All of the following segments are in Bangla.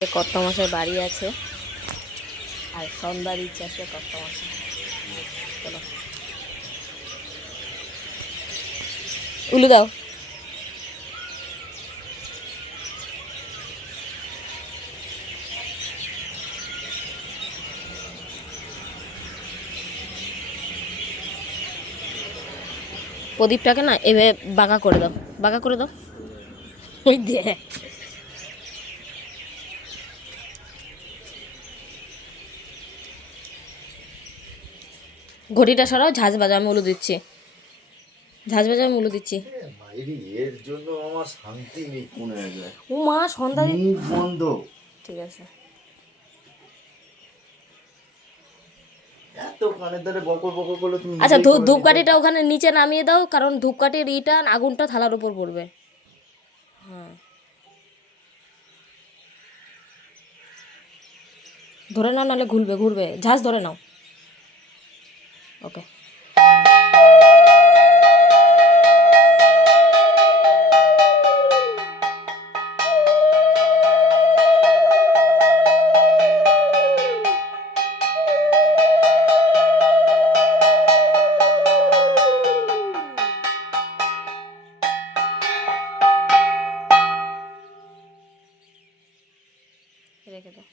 কর্তা মশাই বাড়ি আছে আর সন্ধ্যার ইচ্ছা আছে কর্তা মশাই। চলো উলু দাও। প্রদীপটাকে না এভাবে বাঁকা করে দাও, বাঁকা করে দাও। ওই দিয়ে ঘড়িটা সরাও, ঝাঁজ বাজা, আমি উলু দিচ্ছি, ঝাঁজ বাজা, আমি উলু দিচ্ছি। এর জন্য আমার শান্তি নেই কোন জায়গায়। ও মা সন্ধ্যা মুখ বন্ধ। ঠিক আছে। এত কানে ধরে বকর বকর করলে তুমি আচ্ছা নিজেই করে ধূপকাঠিটা ওখানে নিচে নামিয়ে দাও, কারণ ধূপকাঠির রিটার্ন আগুনটা থালার উপর পড়বে। হ্যাঁ ধরে নাও, নাহলে ঘুরবে, ঘুরবে, ঝাঁজ ধরে নাও। ওকে রেখে দাও।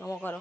নমো করো।